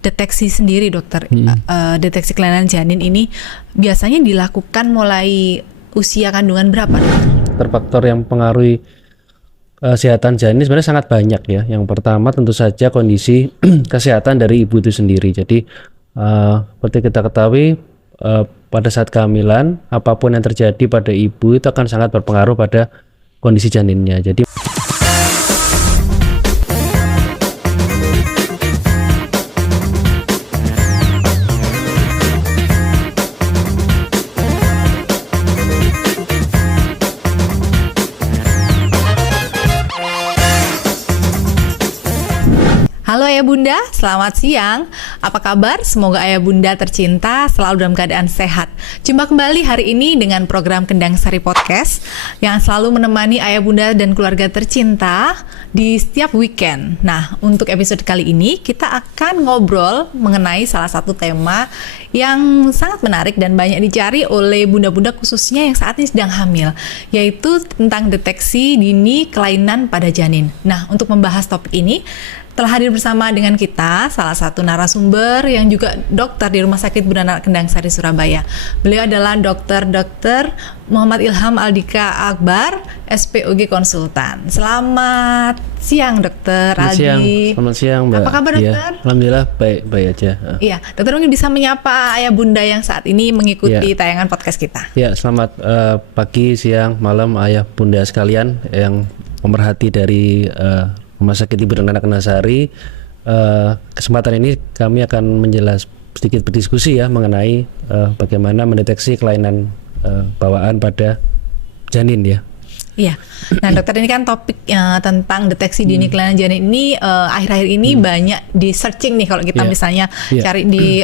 Deteksi sendiri dokter, deteksi kelainan janin ini biasanya dilakukan mulai usia kandungan berapa? Faktor yang mempengaruhi kesehatan janin sebenarnya sangat banyak ya. Yang pertama tentu saja kondisi kesehatan dari ibu itu sendiri. Jadi seperti kita ketahui pada saat kehamilan apapun yang terjadi pada ibu itu akan sangat berpengaruh pada kondisi janinnya. Jadi Halo Ayah Bunda, selamat siang. Apa kabar? Semoga Ayah Bunda tercinta selalu dalam keadaan sehat. Jumpa kembali hari ini dengan program Kendang Sari Podcast yang selalu menemani Ayah Bunda dan keluarga tercinta di setiap weekend. Nah, untuk episode kali ini kita akan ngobrol mengenai salah satu tema yang sangat menarik dan banyak dicari oleh bunda-bunda khususnya yang saat ini sedang hamil, yaitu tentang deteksi dini kelainan pada janin. Nah, untuk membahas topik ini telah hadir bersama dengan kita salah satu narasumber yang juga dokter di Rumah Sakit Bunda Anak Kendang Sari Surabaya. Beliau adalah Dr. Muhammad Ilham Aldika Akbar, SPOG Konsultan. Selamat siang Dokter Aldi. Selamat siang Mbak. Apa kabar dokter? Ya, alhamdulillah baik aja. Iya, dokter mungkin bisa menyapa ayah bunda yang saat ini mengikuti tayangan podcast kita. Ya, selamat pagi, siang, malam ayah bunda sekalian yang pemerhati dari Rumah Sakit Ibu dan Anak Kendang Sari. Kesempatan ini kami akan sedikit berdiskusi ya mengenai bagaimana mendeteksi kelainan bawaan pada janin ya. Iya. Nah dokter, ini kan topik tentang deteksi dini kelainan janin ini akhir-akhir ini banyak di searching nih. Kalau kita misalnya cari di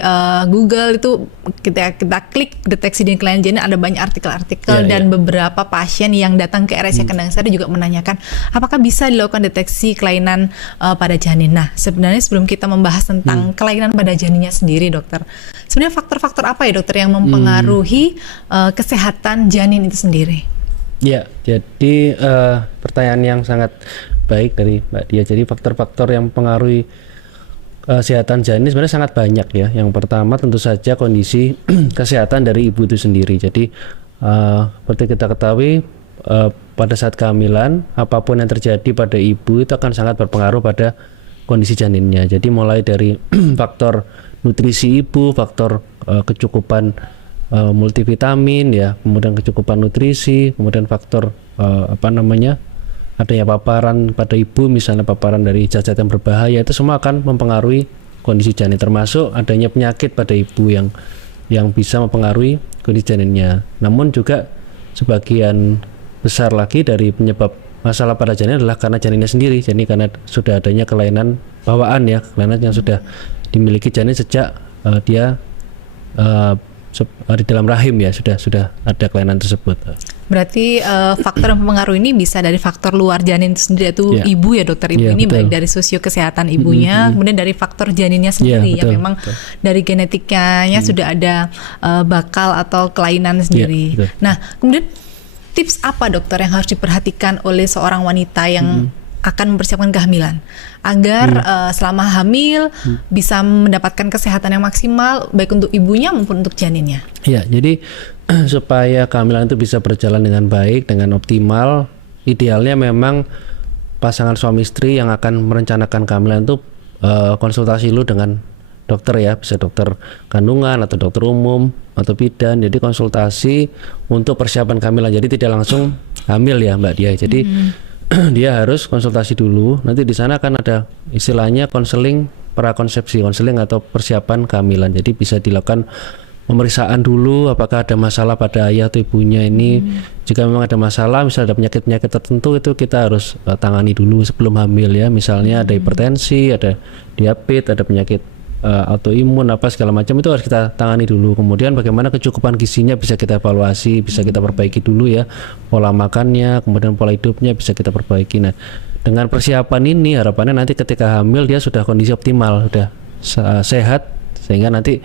Google itu kita klik deteksi dini kelainan janin, ada banyak artikel-artikel dan beberapa pasien yang datang ke RSC Kendang Sari juga menanyakan apakah bisa dilakukan deteksi kelainan pada janin. Nah sebenarnya sebelum kita membahas tentang kelainan pada janinnya sendiri dokter, sebenarnya faktor-faktor apa ya dokter yang mempengaruhi kesehatan janin itu sendiri? Ya, jadi pertanyaan yang sangat baik dari Mbak Dia. Jadi faktor-faktor yang mempengaruhi kesehatan janin sebenarnya sangat banyak ya. Yang pertama tentu saja kondisi kesehatan dari ibu itu sendiri. Jadi seperti kita ketahui pada saat kehamilan apapun yang terjadi pada ibu itu akan sangat berpengaruh pada kondisi janinnya. Jadi mulai dari faktor nutrisi ibu, faktor kecukupan multivitamin ya, kemudian kecukupan nutrisi, kemudian faktor adanya paparan pada ibu, misalnya paparan dari zat-zat yang berbahaya, itu semua akan mempengaruhi kondisi janin, termasuk adanya penyakit pada ibu yang bisa mempengaruhi kondisi janinnya. Namun juga sebagian besar lagi dari penyebab masalah pada janin adalah karena janinnya sendiri. Jadi karena sudah adanya kelainan bawaan ya, kelainan yang sudah dimiliki janin sejak dia di dalam rahim ya, sudah ada kelainan tersebut. Berarti faktor yang mempengaruhi ini bisa dari faktor luar janin itu sendiri, yaitu ibu ya dokter. Ibu ini betul. Baik dari sosio kesehatan ibunya, kemudian dari faktor janinnya sendiri yang memang dari genetikanya sudah ada bakal atau kelainan sendiri. Nah kemudian tips apa dokter yang harus diperhatikan oleh seorang wanita yang akan mempersiapkan kehamilan agar selama hamil bisa mendapatkan kesehatan yang maksimal baik untuk ibunya maupun untuk janinnya? Ya, jadi supaya kehamilan itu bisa berjalan dengan baik, dengan optimal, idealnya memang pasangan suami istri yang akan merencanakan kehamilan itu konsultasi dulu dengan dokter ya, bisa dokter kandungan atau dokter umum atau bidan. Jadi konsultasi untuk persiapan kehamilan. Jadi tidak langsung hamil ya Mbak Dia. Jadi dia harus konsultasi dulu. Nanti di sana akan ada istilahnya konseling prakonsepsi, konseling atau persiapan kehamilan. Jadi bisa dilakukan pemeriksaan dulu apakah ada masalah pada ayah atau ibunya ini. Jika memang ada masalah, misalnya ada penyakit-penyakit tertentu, itu kita harus tangani dulu sebelum hamil ya. Misalnya ada hipertensi, ada diabetes, ada penyakit autoimun apa segala macam, itu harus kita tangani dulu. Kemudian bagaimana kecukupan gizinya bisa kita evaluasi, bisa kita perbaiki dulu ya, pola makannya, kemudian pola hidupnya bisa kita perbaiki. Nah dengan persiapan ini harapannya nanti ketika hamil dia sudah kondisi optimal, sudah sehat, sehingga nanti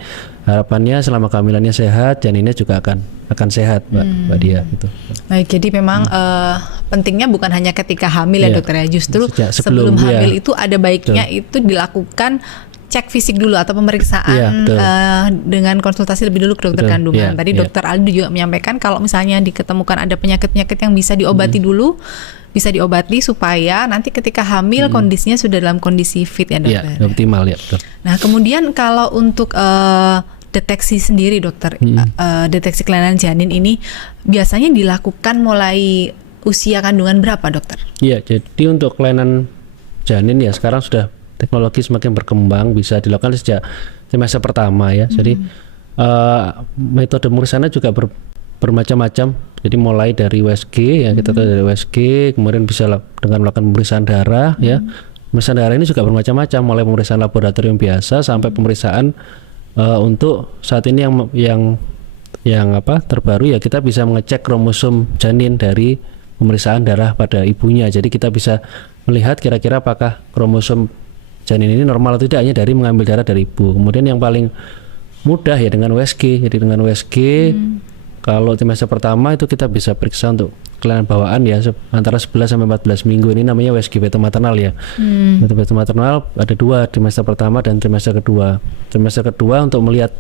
harapannya selama kehamilannya sehat, janinnya juga akan sehat Mbak Dia gitu. Baik, jadi memang pentingnya bukan hanya ketika hamil ya dokter ya, justru sebelum hamil itu ada baiknya itu dilakukan cek fisik dulu atau pemeriksaan Iya, betul. dengan konsultasi lebih dulu ke dokter Betul, kandungan. iya, Tadi iya. dokter Aldi juga menyampaikan kalau misalnya diketemukan ada penyakit-penyakit yang bisa diobati dulu, bisa diobati supaya nanti ketika hamil kondisinya sudah dalam kondisi fit ya Iya, dokter. optimal ya, betul. Nah kemudian kalau untuk deteksi sendiri dokter, deteksi kelainan janin ini biasanya dilakukan mulai usia kandungan berapa dokter? Iya, jadi untuk kelainan janin ya sekarang sudah teknologi semakin berkembang, bisa dilakukan sejak trimester pertama ya. Jadi metode pemeriksaannya juga bermacam-macam. Jadi mulai dari USG ya, kita tahu dari USG, kemudian bisa dengan melakukan pemeriksaan darah ya. Pemeriksaan darah ini juga bermacam-macam, mulai pemeriksaan laboratorium biasa sampai pemeriksaan untuk saat ini yang terbaru ya, kita bisa mengecek kromosom janin dari pemeriksaan darah pada ibunya. Jadi kita bisa melihat kira-kira apakah kromosom janin ini normal atau tidak hanya dari mengambil darah dari ibu. Kemudian yang paling mudah ya dengan USG. Jadi dengan USG kalau trimester pertama itu kita bisa periksa untuk kelainan bawaan ya antara 11 sampai 14 minggu. Ini namanya USG feto-maternal ya. Feto-maternal ada 2, trimester pertama dan trimester kedua. Trimester kedua untuk melihat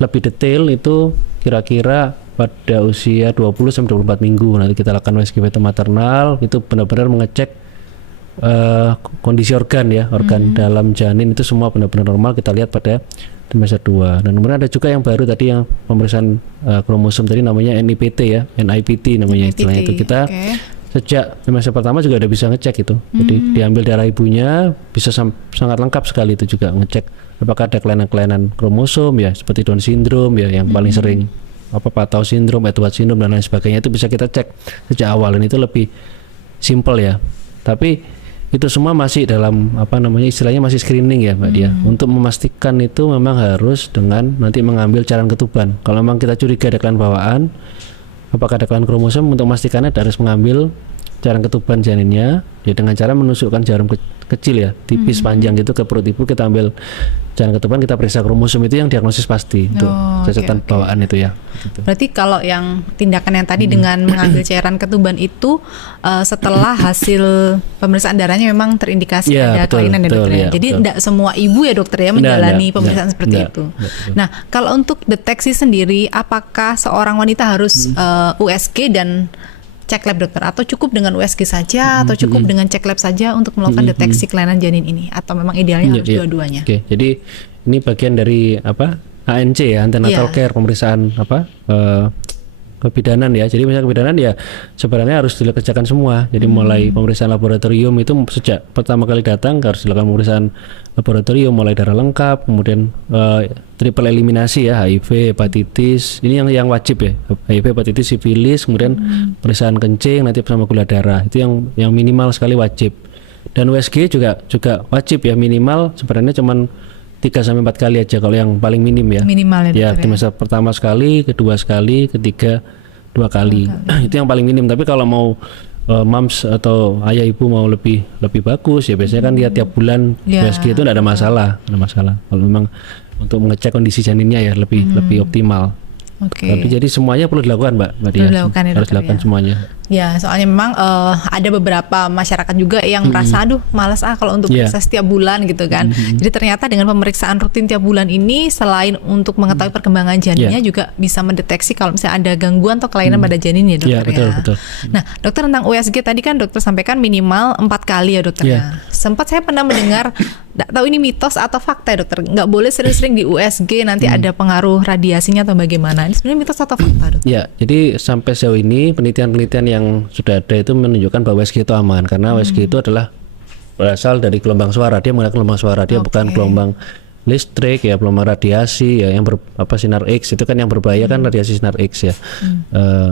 lebih detail itu kira-kira pada usia 20 sampai 24 minggu. Nanti kita lakukan USG feto-maternal, itu benar-benar mengecek kondisi organ ya, organ dalam janin itu semua benar-benar normal kita lihat pada trimester 2. Dan kemudian ada juga yang baru tadi yang pemeriksaan kromosom tadi namanya NIPT ya, NIPT namanya istilahnya itu. Kita sejak trimester pertama juga udah bisa ngecek itu. Jadi diambil darah ibunya bisa sangat lengkap sekali itu juga ngecek apakah ada kelainan-kelainan kromosom ya, seperti Down syndrome ya yang paling sering, Patau syndrome, Edwards syndrome dan lain sebagainya, itu bisa kita cek sejak awal, dan itu lebih simple ya. Tapi itu semua masih dalam istilahnya masih screening ya Mbak Dia. Untuk memastikan itu memang harus dengan nanti mengambil cairan ketuban. Kalau memang kita curiga ada kelainan bawaan, apakah ada kelainan kromosom, untuk memastikannya harus mengambil cairan ketuban janinnya ya dengan cara menusukkan jarum kecil ya, tipis panjang gitu ke perut ibu, kita ambil cairan ketuban, kita periksa kromosom, itu yang diagnosis pasti untuk cacatan bawaan itu ya. Gitu. Berarti kalau yang tindakan yang tadi dengan mengambil cairan ketuban itu setelah hasil pemeriksaan darahnya memang terindikasi ada kelainan ya dokter ya. Jadi tidak semua ibu ya dokter ya menjalani pemeriksaan seperti itu. Nah kalau untuk deteksi sendiri, apakah seorang wanita harus USG dan cek lab dokter, atau cukup dengan USG saja, atau cukup dengan cek lab saja untuk melakukan deteksi kelainan janin ini, atau memang idealnya harus dua-duanya? Oke, jadi ini bagian dari ANC ya, antenatal care, pemeriksaan kebidanan ya. Jadi misalnya kebidanan ya sebenarnya harus dikerjakan semua. Jadi mulai pemeriksaan laboratorium itu sejak pertama kali datang harus dilakukan pemeriksaan laboratorium, mulai darah lengkap, kemudian triple eliminasi ya, HIV, hepatitis. Ini yang wajib ya. HIV, hepatitis, sifilis, kemudian pemeriksaan kencing, nanti bersama gula darah. Itu yang minimal sekali wajib. Dan USG juga wajib ya, minimal sebenarnya cuman 3-4 kali aja kalau yang paling minim ya. Minimal ya. Trimester pertama sekali, kedua sekali, ketiga 2 kali. Itu yang paling minim. Tapi kalau mau moms atau ayah ibu mau lebih bagus ya biasanya kan dia tiap bulan USG itu tidak ada masalah, Kalau memang untuk mengecek kondisi janinnya ya lebih optimal. Tapi jadi semuanya perlu dilakukan Mbak Dia. Harus dilakukan semuanya. Ya, soalnya memang ada beberapa masyarakat juga yang merasa aduh malas kalau untuk periksa setiap bulan gitu kan. Jadi ternyata dengan pemeriksaan rutin tiap bulan ini selain untuk mengetahui perkembangan janinnya juga bisa mendeteksi kalau misalnya ada gangguan atau kelainan pada janin ya dokter betul. Nah, dokter tentang USG tadi kan dokter sampaikan minimal 4 kali ya dokter. Nah, sempat saya pernah mendengar, nggak tahu ini mitos atau fakta ya dokter, nggak boleh sering-sering di USG nanti ada pengaruh radiasinya atau bagaimana. Ini sebenarnya mitos atau fakta dokter? Ya, jadi sampai sejauh ini penelitian yang sudah ada itu menunjukkan bahwa USG itu aman karena USG itu adalah berasal dari gelombang suara. Dia menggunakan gelombang suara, dia bukan gelombang listrik ya, gelombang radiasi ya, yang sinar X itu kan yang berbahaya kan radiasi sinar X ya.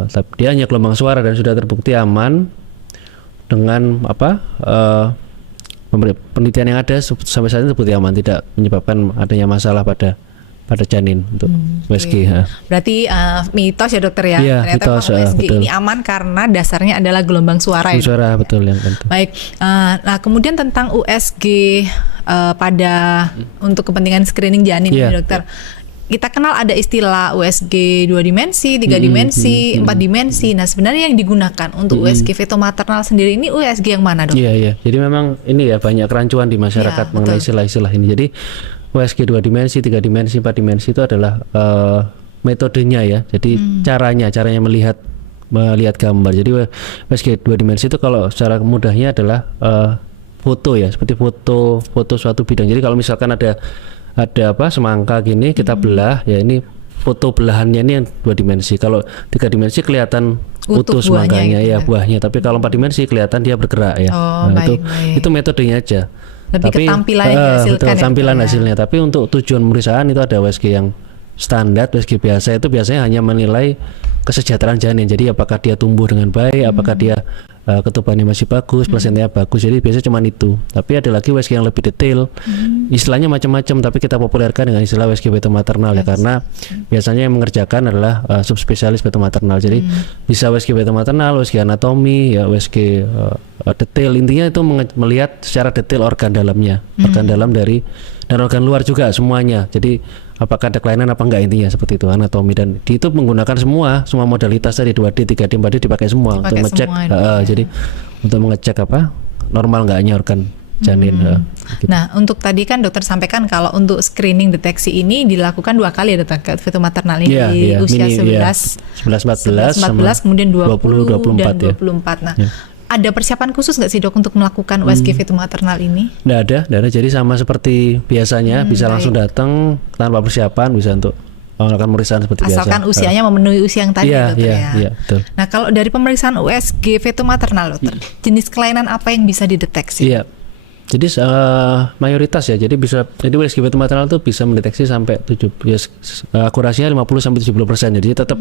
Tapi dia hanya gelombang suara dan sudah terbukti aman dengan penelitian yang ada sampai saat ini terbukti aman, tidak menyebabkan adanya masalah pada janin untuk USG. Berarti mitos ya dokter ya. Ternyata mitos, USG ini aman karena dasarnya adalah gelombang suara ya. Suara betul yang penting. Baik. Nah kemudian tentang USG untuk kepentingan screening janin ya dokter. Kita kenal ada istilah USG 2 dimensi, 3 dimensi, 4 dimensi. Nah sebenarnya yang digunakan untuk USG feto-maternal sendiri ini USG yang mana dokter? Iya. Jadi memang ini ya banyak kerancuan di masyarakat mengenai istilah-istilah ini. Jadi USG 2 dimensi, 3 dimensi, 4 dimensi itu adalah metodenya ya. Jadi caranya melihat gambar. Jadi USG 2 dimensi itu kalau secara mudahnya adalah foto ya, seperti foto suatu bidang. Jadi kalau misalkan ada semangka gini kita belah ya, ini foto belahannya ini yang 2 dimensi. Kalau 3 dimensi kelihatan utuh semangkanya gitu ya, buahnya. Tapi kalau 4 dimensi kelihatan dia bergerak ya. Itu metodenya aja. Lebih ke tampilan yang dihasilkan betul, ya, tampilan ya. Hasilnya. Tapi untuk tujuan pemeriksaan itu ada USG yang standar, USG biasa itu biasanya hanya menilai kesejahteraan janin. Jadi apakah dia tumbuh dengan baik, apakah dia ketubannya masih bagus, plasentanya bagus. Jadi biasanya cuma itu. Tapi ada lagi USG yang lebih detail. Istilahnya macam-macam, tapi kita populerkan dengan istilah USG feto maternal ya, karena biasanya yang mengerjakan adalah subspesialis feto maternal. Jadi bisa USG feto maternal, USG anatomi, ya USG detail. Intinya itu melihat secara detail organ dalamnya, organ dalam dan organ luar juga semuanya. Jadi apakah ada kelainan apa enggak, intinya seperti itu, anatomi. Dan itu menggunakan semua modalitas tadi, 2D, 3D, 4D dipakai semua untuk ngecek jadi untuk mengecek normal enggaknya organ janin. Gitu. Nah, untuk tadi kan dokter sampaikan kalau untuk screening deteksi ini dilakukan 2 kali ya dokter, feto maternal ini di usia 11, 14, kemudian 20 dan 24. Nah, ada persiapan khusus nggak sih dok untuk melakukan USG feto maternal ini? Nggak ada. Jadi sama seperti biasanya, bisa langsung datang tanpa persiapan, bisa untuk melakukan pemeriksaan seperti biasa. Asalkan usianya memenuhi usia yang tadi dokter ya. Iya, betul. Nah, kalau dari pemeriksaan USG feto maternal dokter, jenis kelainan apa yang bisa dideteksi? Iya. Jadi mayoritas ya. Jadi USG feto maternal itu bisa mendeteksi sampai akurasinya 50-70%. Jadi tetap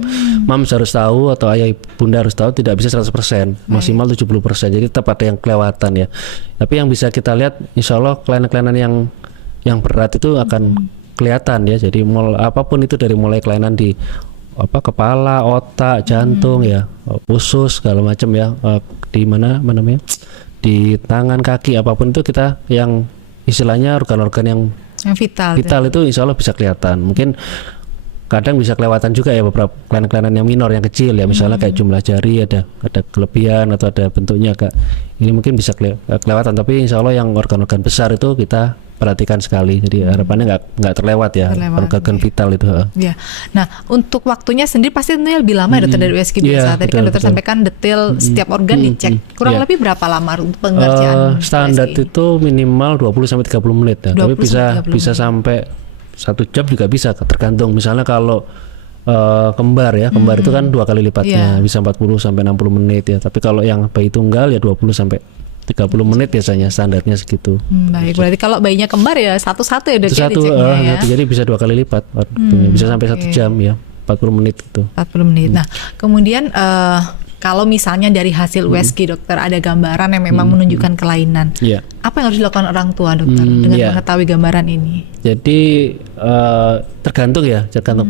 mams harus tahu atau ayah bunda harus tahu, tidak bisa 100%, maksimal 70%. Jadi tetap ada yang kelewatan ya. Tapi yang bisa kita lihat, insya Allah kelainan-kelainan yang berat itu akan kelihatan ya. Jadi apapun itu, dari mulai kelainan di kepala, otak, jantung ya, usus segala macam ya, di mana namanya, di tangan, kaki, apapun itu kita yang istilahnya organ-organ yang vital itu insya Allah bisa kelihatan. Mungkin kadang bisa kelewatan juga ya beberapa kelainan-kelainan yang minor, yang kecil ya, misalnya kayak jumlah jari ada kelebihan atau ada bentuknya ini mungkin bisa kelewatan. Tapi insya Allah yang organ-organ besar itu kita perhatikan sekali. Jadi harapannya nggak terlewat ya organ vital itu. Ya. Nah, untuk waktunya sendiri pasti tentunya lebih lama ya dokter dari USG biasa. Tadi kan dokter sampaikan detail setiap organ dicek. Kurang lebih berapa lama untuk pengerjaan standar USG? Itu minimal 20-30 menit ya. Tapi bisa sampai 1 jam juga bisa, tergantung. Misalnya kalau kembar itu kan 2 kali lipatnya, bisa 40-60 menit ya. Tapi kalau yang bayi tunggal ya 20-30 menit biasanya, standarnya segitu. Baik, berarti kalau bayinya kembar ya satu-satu ya dok ya diceknya ya. Jadi bisa 2 kali lipat, bisa sampai 1 jam ya, 40 menit itu. 40 menit. Nah, kemudian kalau misalnya dari hasil USG dokter ada gambaran yang memang menunjukkan kelainan, apa yang harus dilakukan orang tua dokter dengan mengetahui gambaran ini? Jadi tergantung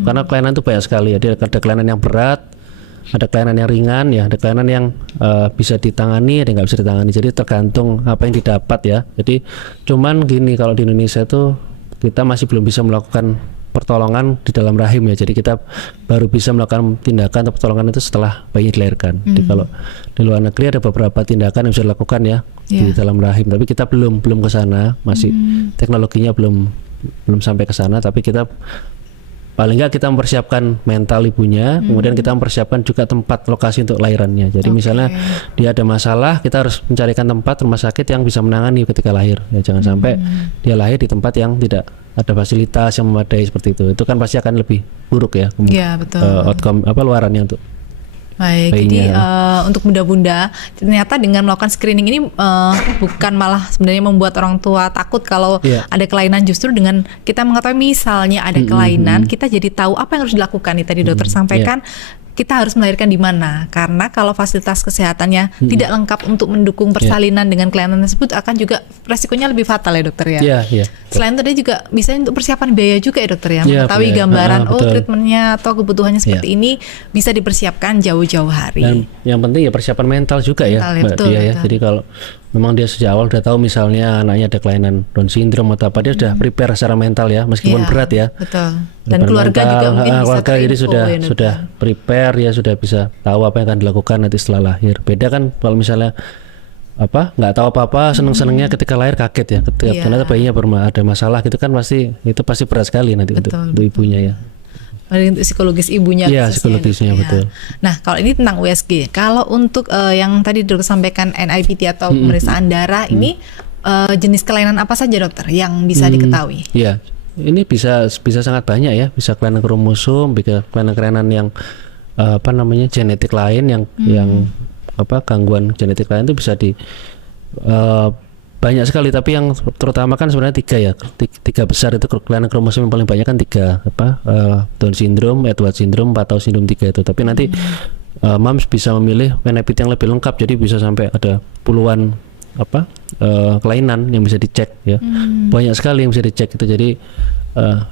karena kelainan itu banyak sekali ya. Ada kelainan yang berat, ada kelainan yang ringan ya, ada kelainan yang bisa ditangani, ada yang nggak bisa ditangani. Jadi tergantung apa yang didapat ya. Jadi cuman gini, kalau di Indonesia itu kita masih belum bisa melakukan pertolongan di dalam rahim ya. Jadi kita baru bisa melakukan tindakan atau pertolongan itu setelah bayi dilahirkan. Jadi kalau di luar negeri ada beberapa tindakan yang bisa dilakukan ya di dalam rahim. Tapi kita belum ke sana, masih teknologinya belum sampai ke sana. Tapi kita paling nggak kita mempersiapkan mental ibunya, kemudian kita mempersiapkan juga tempat lokasi untuk lahirannya. Jadi misalnya dia ada masalah, kita harus mencarikan tempat rumah sakit yang bisa menangani ketika lahir. Ya, jangan sampai dia lahir di tempat yang tidak ada fasilitas yang memadai seperti itu. Itu kan pasti akan lebih buruk ya. Outcome luarannya untuk baik. Jadi untuk bunda-bunda ternyata dengan melakukan screening ini bukan malah sebenarnya membuat orang tua takut kalau ada kelainan. Justru dengan kita mengetahui misalnya ada kelainan, kita jadi tahu apa yang harus dilakukan. Nih tadi dokter sampaikan kita harus melahirkan di mana, karena kalau fasilitas kesehatannya tidak lengkap untuk mendukung persalinan dengan kelainan tersebut akan juga resikonya lebih fatal ya dokter ya. Selain itu juga bisa untuk persiapan biaya juga ya dokter ya, mengetahui gambaran treatmentnya atau kebutuhannya seperti ini bisa dipersiapkan jauh-jauh hari. Dan yang penting ya persiapan mental juga ya Mbak Dia ya. Jadi kalau memang dia sejak awal udah tahu misalnya anaknya ada kelainan Down syndrome atau apa, dia sudah prepare secara mental ya, meskipun berat ya. Betul. Dan keluarga mental, juga mungkin bisa keluarga jadi sudah prepare ya, sudah bisa tahu apa yang akan dilakukan nanti setelah lahir. Beda kan kalau misalnya nggak tahu apa-apa, seneng-senengnya ketika lahir kaget ya, ketika Iya. ternyata bayinya ada masalah gitu kan, itu pasti berat sekali nanti untuk ibunya ya. Untuk psikologis ibunya Iya, khususnya, psikologisnya Dok, ya. betul. Nah, kalau ini tentang USG. Kalau untuk yang tadi dokter sampaikan NIPT atau pemeriksaan darah ini jenis kelainan apa saja dokter yang bisa diketahui? Iya, ini bisa sangat banyak ya, bisa kelainan kromosom, bisa kelainan yang genetik lain yang gangguan genetik lain itu bisa banyak sekali, tapi yang terutama kan sebenarnya tiga besar itu kelainan kromosom yang paling banyak kan Down syndrome, Edwards syndrome, atau sindrom 3 itu. Tapi nanti moms bisa memilih NIPT yang lebih lengkap, jadi bisa sampai ada puluhan kelainan yang bisa dicek ya. Banyak sekali yang bisa dicek itu, jadi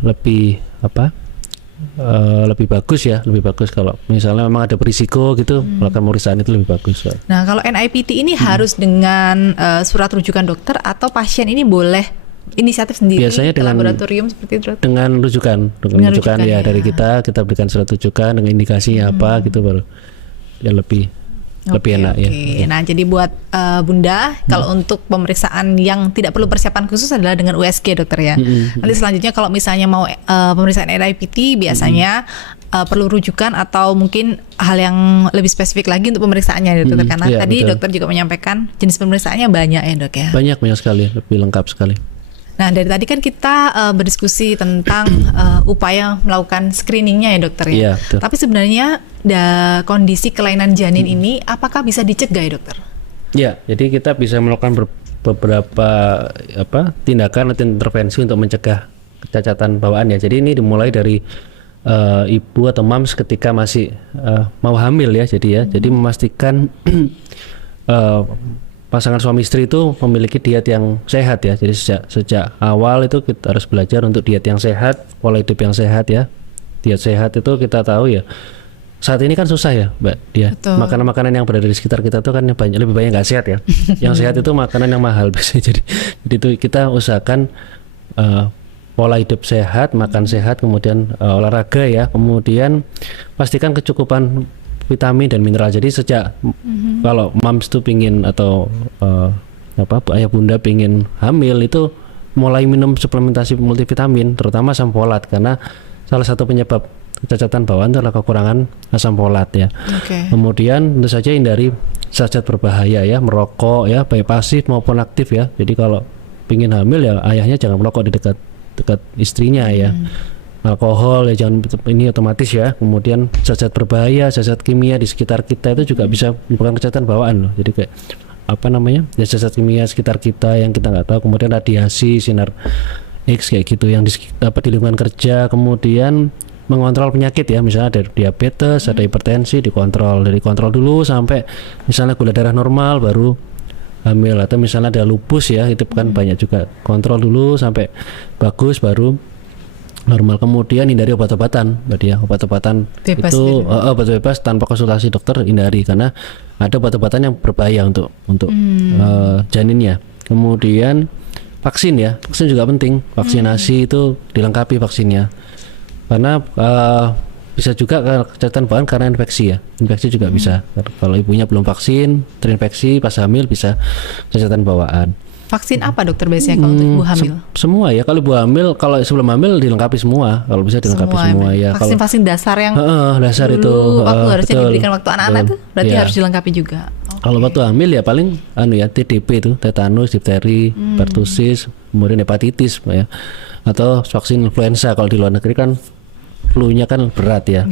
lebih bagus kalau misalnya memang ada berisiko gitu, melakukan pemeriksaan itu lebih bagus. Nah, kalau NIPT ini harus dengan surat rujukan dokter atau pasien ini boleh inisiatif sendiri Biasanya ke dengan laboratorium seperti itu? dengan rujukan ya, dari kita berikan surat rujukan dengan indikasinya apa gitu, baru ya lebih enak ya. Nah, jadi buat Bunda, kalau untuk pemeriksaan yang tidak perlu persiapan khusus adalah dengan USG dokter ya. Nanti selanjutnya kalau misalnya mau pemeriksaan NIPT biasanya perlu rujukan atau mungkin hal yang lebih spesifik lagi untuk pemeriksaannya dokter, karena iya, tadi betul. dokter juga menyampaikan jenis pemeriksaannya banyak ya dok ya. Banyak sekali, lebih lengkap sekali. Nah, dari tadi kan kita berdiskusi tentang upaya melakukan screeningnya ya dokter ya. Iya, betul. Tapi sebenarnya kondisi kelainan janin ini apakah bisa dicegah ya dokter? Ya, jadi kita bisa melakukan beberapa tindakan atau intervensi untuk mencegah kecacatan bawaan ya. Jadi ini dimulai dari ibu atau moms ketika masih mau hamil ya. Jadi memastikan pasangan suami istri itu memiliki diet yang sehat ya. Jadi sejak awal itu kita harus belajar untuk diet yang sehat, pola hidup yang sehat ya. Diet sehat itu kita tahu ya, saat ini kan susah ya Mbak dia. Makanan-makanan yang berada di sekitar kita tuh kan lebih banyak nggak sehat ya. Yang sehat itu makanan yang mahal biasanya. Jadi itu kita usahakan pola hidup sehat, makan sehat, kemudian olahraga ya, kemudian pastikan kecukupan vitamin dan mineral. Jadi sejak kalau moms tuh pingin atau ayah bunda pingin hamil itu mulai minum suplementasi multivitamin, terutama asam folat, karena salah satu penyebab kecacatan bawaan itu adalah kekurangan asam folat ya. Kemudian tentu saja hindari zat-zat berbahaya ya, merokok ya, baik pasif maupun aktif ya. Jadi kalau pingin hamil ya ayahnya jangan merokok di dekat istrinya ya. Alkohol ya jangan, ini otomatis ya. Kemudian zat-zat berbahaya, zat-zat kimia di sekitar kita itu juga bisa menyebabkan kecacatan bawaan loh. Jadi kayak ya zat-zat kimia sekitar kita yang kita nggak tahu, kemudian radiasi, sinar X kayak gitu yang di lingkungan kerja, kemudian mengontrol penyakit ya, misalnya ada diabetes, ada hipertensi, dikontrol dulu sampai misalnya gula darah normal baru hamil, atau misalnya ada lupus ya, itu kan banyak juga, kontrol dulu sampai bagus baru normal. Kemudian hindari obat-obatan ya, obat-obatan bebas itu obat bebas tanpa konsultasi dokter hindari, karena ada obat-obatan yang berbahaya untuk janinnya. Kemudian vaksin juga penting, vaksinasi itu dilengkapi vaksinnya, karena bisa juga kecacatan bawaan karena infeksi ya, infeksi juga bisa. Kalau ibunya belum vaksin, terinfeksi pas hamil bisa kecacatan bawaan. Vaksin apa dokter biasanya kalau untuk ibu hamil? Semua ya, kalau ibu hamil, kalau sebelum hamil dilengkapi semua, kalau bisa dilengkapi semua ya. Vaksin-vaksin dasar yang dasar itu waktu harusnya betul, diberikan waktu anak-anak itu berarti ya. harus dilengkapi juga. Kalau waktu hamil ya paling TDP itu, tetanus, difteri, pertusis, kemudian hepatitis ya, atau vaksin influenza. Kalau di luar negeri kan flu-nya kan berat ya.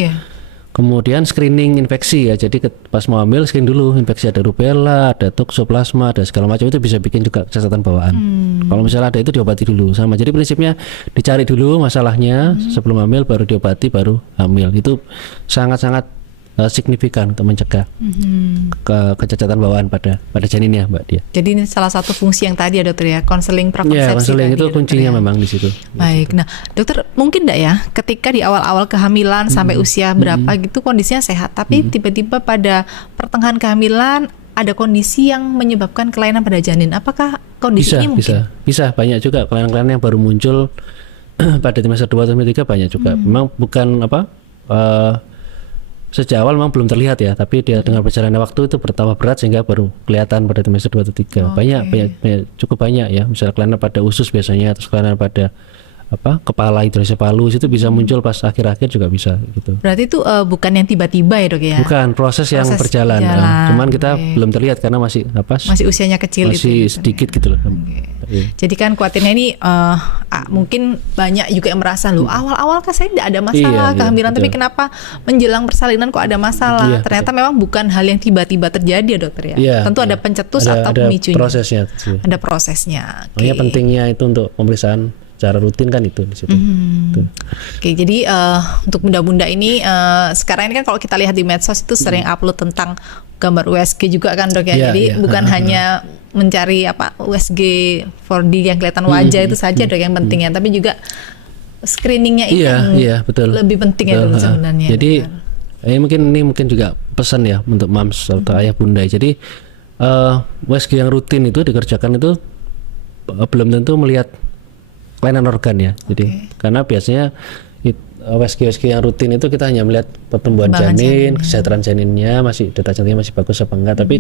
Kemudian screening infeksi ya, jadi pas mau hamil screen dulu infeksi, ada rubella, ada toksoplasma, ada segala macam, itu bisa bikin juga kecacatan bawaan. Kalau misalnya ada itu diobati dulu sama. Jadi prinsipnya dicari dulu masalahnya sebelum hamil, baru diobati, baru hamil. Itu sangat-sangat signifikan untuk mencegah kecacatan bawaan pada janinnya Mbak Dia. Jadi ini salah satu fungsi yang tadi ya dokter ya, konseling prakonsepsi. Ya, konseling itu kuncinya ya. memang di situ. Baik, nah dokter mungkin enggak ya ketika di awal-awal kehamilan sampai usia berapa gitu kondisinya sehat, tapi tiba-tiba pada pertengahan kehamilan ada kondisi yang menyebabkan kelainan pada janin. Apakah kondisi ini mungkin? Bisa banyak juga kelainan-kelainan yang baru muncul pada trimester 2 atau 3 banyak juga. Memang bukan sejak awal memang belum terlihat ya, tapi dia dengan berjalannya waktu itu bertambah berat sehingga baru kelihatan pada trimester 2 atau 3. Banyak, cukup banyak ya. Misalnya kelainan pada usus biasanya, atau kelainan pada kepala, hidrosefalus itu bisa muncul pas akhir-akhir juga bisa gitu. Berarti itu bukan yang tiba-tiba ya dok ya? Bukan, proses yang berjalan. Cuman kita belum terlihat karena masih masih usianya kecil, masih itu, sedikit gitu loh. Jadi kan khawatirnya ini mungkin banyak juga yang merasa loh awal-awal kan saya tidak ada masalah kehamilan, tapi kenapa menjelang persalinan kok ada masalah? Ternyata memang bukan hal yang tiba-tiba terjadi ya dokter ya. Tentu ada pencetus atau pemicunya. Prosesnya. Ada prosesnya. Makanya pentingnya itu untuk pemeriksaan secara rutin kan itu di situ. Oke, jadi untuk bunda-bunda ini sekarang ini kan kalau kita lihat di medsos itu sering upload tentang gambar USG juga kan dok ya. Jadi bukan hanya mencari USG 4D yang kelihatan wajah itu saja dok yang pentingnya, tapi juga screeningnya itu betul. lebih penting ya dok sebenarnya. Jadi mungkin juga pesan ya untuk mams atau ayah bunda. Jadi USG yang rutin itu dikerjakan itu belum tentu melihat kelainan organ ya. Jadi karena biasanya USG yang rutin itu kita hanya melihat pertumbuhan janin, kesejahteraan janinnya, masih detak jantungnya masih bagus apa enggak, tapi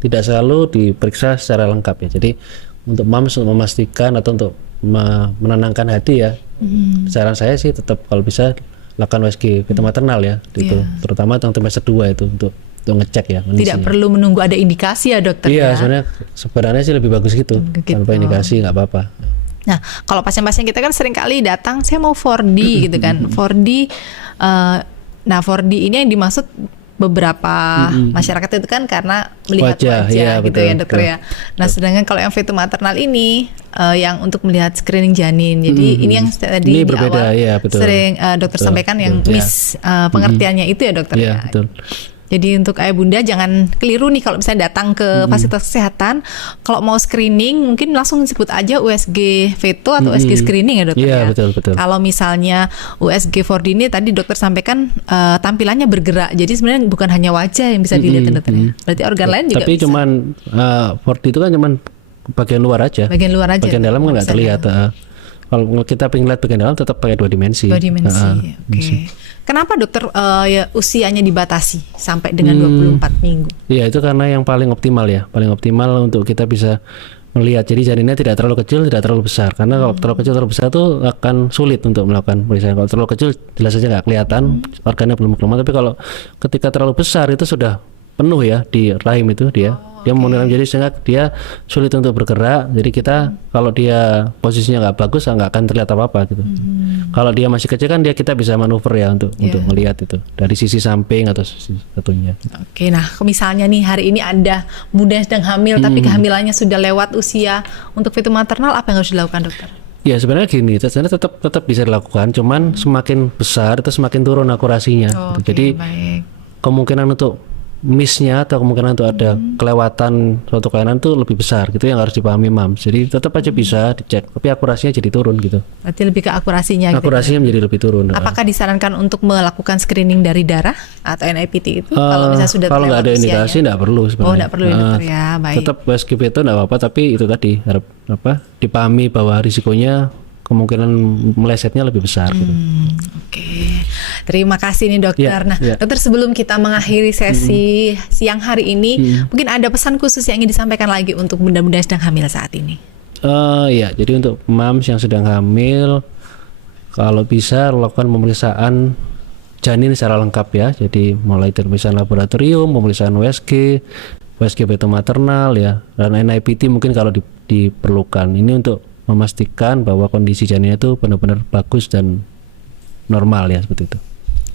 tidak selalu diperiksa secara lengkap ya. Jadi untuk mams untuk memastikan atau untuk menenangkan hati ya, saran saya sih tetap kalau bisa lakukan USG feto maternal ya, itu terutama tentang trimester 2 itu untuk ngecek ya kondisinya. Tidak perlu menunggu ada indikasi ya dokter ya. Sebenarnya sih lebih bagus gitu. Tanpa indikasi nggak apa-apa. Nah, kalau pasien-pasien kita kan sering kali datang, saya mau 4D gitu kan. 4D, nah 4D ini yang dimaksud beberapa masyarakat itu kan karena melihat wajah gitu betul, ya dokter ya. Nah, sedangkan kalau yang feto maternal ini yang untuk melihat screening janin. Jadi ini yang tadi di awal sering dokter sampaikan yang pengertiannya itu ya dokter ya. Betul. Jadi untuk ayah bunda jangan keliru nih kalau misalnya datang ke fasilitas kesehatan, kalau mau screening mungkin langsung sebut aja USG feto atau USG screening ya dokter ya. Betul. Kalau misalnya USG 4D ini tadi dokter sampaikan tampilannya bergerak, jadi sebenarnya bukan hanya wajah yang bisa dilihat dokter ya. Berarti organ lain juga tapi bisa. Cuman 4D itu kan cuman bagian luar aja. Bagian dalam kan nggak terlihat. Kalau kita pengen lihat bagian dalam tetap pakai 2 dimensi. 2 dimensi. Oke. Kenapa dokter usianya dibatasi sampai dengan 24 minggu? Iya, itu karena yang paling optimal ya. Paling optimal untuk kita bisa melihat. Jadi janinnya tidak terlalu kecil, tidak terlalu besar. Karena kalau terlalu kecil, terlalu besar itu akan sulit untuk melakukan pemeriksaan. Kalau terlalu kecil jelas saja nggak kelihatan, organnya belum keluar. Tapi kalau ketika terlalu besar itu sudah penuh ya di rahim itu dia mengenai jadi sehingga dia sulit untuk bergerak. Jadi kita kalau dia posisinya nggak bagus nggak akan terlihat apa-apa gitu. Kalau dia masih kecil kan kita bisa manuver ya untuk melihat itu dari sisi samping atau sisi satunya. Oke, nah misalnya nih hari ini ada bunda yang sedang hamil tapi kehamilannya sudah lewat usia untuk feto maternal, apa yang harus dilakukan dokter? Ya sebenarnya gini, tetap bisa dilakukan, cuman semakin besar itu semakin turun akurasinya. Jadi kemungkinan untuk miss-nya atau kemungkinan untuk ada kelewatan suatu kelainan itu lebih besar gitu yang harus dipahami mams. Jadi tetap aja bisa dicek, tapi akurasinya jadi turun gitu. Berarti lebih ke akurasinya gitu. Akurasinya menjadi lebih turun. Apakah disarankan untuk melakukan screening dari darah atau NIPT itu kalau misalnya sudah kalau nggak ada indikasi nggak perlu sebenarnya. Oh, nggak perlu ya dokter ya, baik. Tetap USG feto nggak apa-apa, tapi itu tadi harap dipahami bahwa risikonya kemungkinan melesetnya lebih besar gitu. Oke. Terima kasih nih dokter. Dokter sebelum kita mengakhiri sesi siang hari ini, mungkin ada pesan khusus yang ingin disampaikan lagi untuk bunda-bunda yang sedang hamil saat ini. Jadi untuk mams yang sedang hamil, kalau bisa lakukan pemeriksaan janin secara lengkap ya. Jadi mulai dari pemeriksaan laboratorium, pemeriksaan USG feto maternal ya, dan NIPT mungkin kalau diperlukan. Ini untuk memastikan bahwa kondisi janinnya itu benar-benar bagus dan normal ya, seperti itu.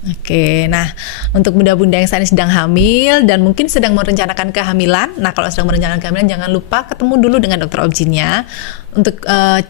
Oke, nah untuk bunda-bunda yang saat ini sedang hamil dan mungkin sedang merencanakan kehamilan, nah kalau sedang merencanakan kehamilan jangan lupa ketemu dulu dengan dokter OB-GYN-nya untuk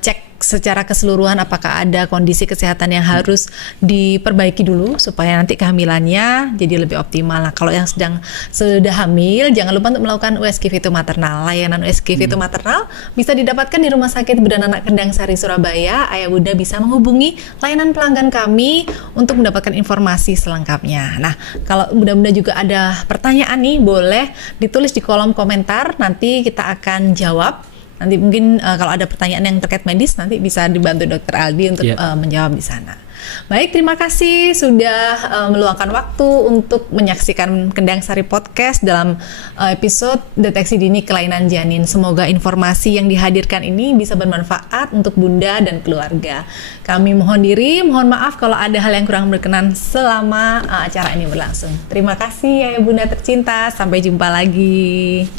cek secara keseluruhan apakah ada kondisi kesehatan yang harus diperbaiki dulu supaya nanti kehamilannya jadi lebih optimal. Nah, kalau yang sudah hamil jangan lupa untuk melakukan USG feto maternal. Layanan USG feto maternal bisa didapatkan di Rumah Sakit Berdana Anak Kendang Sari Surabaya. Ayah bunda bisa menghubungi layanan pelanggan kami untuk mendapatkan informasi selengkapnya. Nah, kalau bunda-bunda juga ada pertanyaan nih, boleh ditulis di kolom komentar, nanti kita akan jawab. Nanti mungkin kalau ada pertanyaan yang terkait medis nanti bisa dibantu Dokter Aldi untuk menjawab di sana. Baik, terima kasih sudah meluangkan waktu untuk menyaksikan Kendang Sari Podcast dalam episode Deteksi Dini Kelainan Janin. Semoga informasi yang dihadirkan ini bisa bermanfaat untuk Bunda dan keluarga. Kami mohon maaf kalau ada hal yang kurang berkenan selama acara ini berlangsung. Terima kasih Ayah Bunda tercinta, sampai jumpa lagi.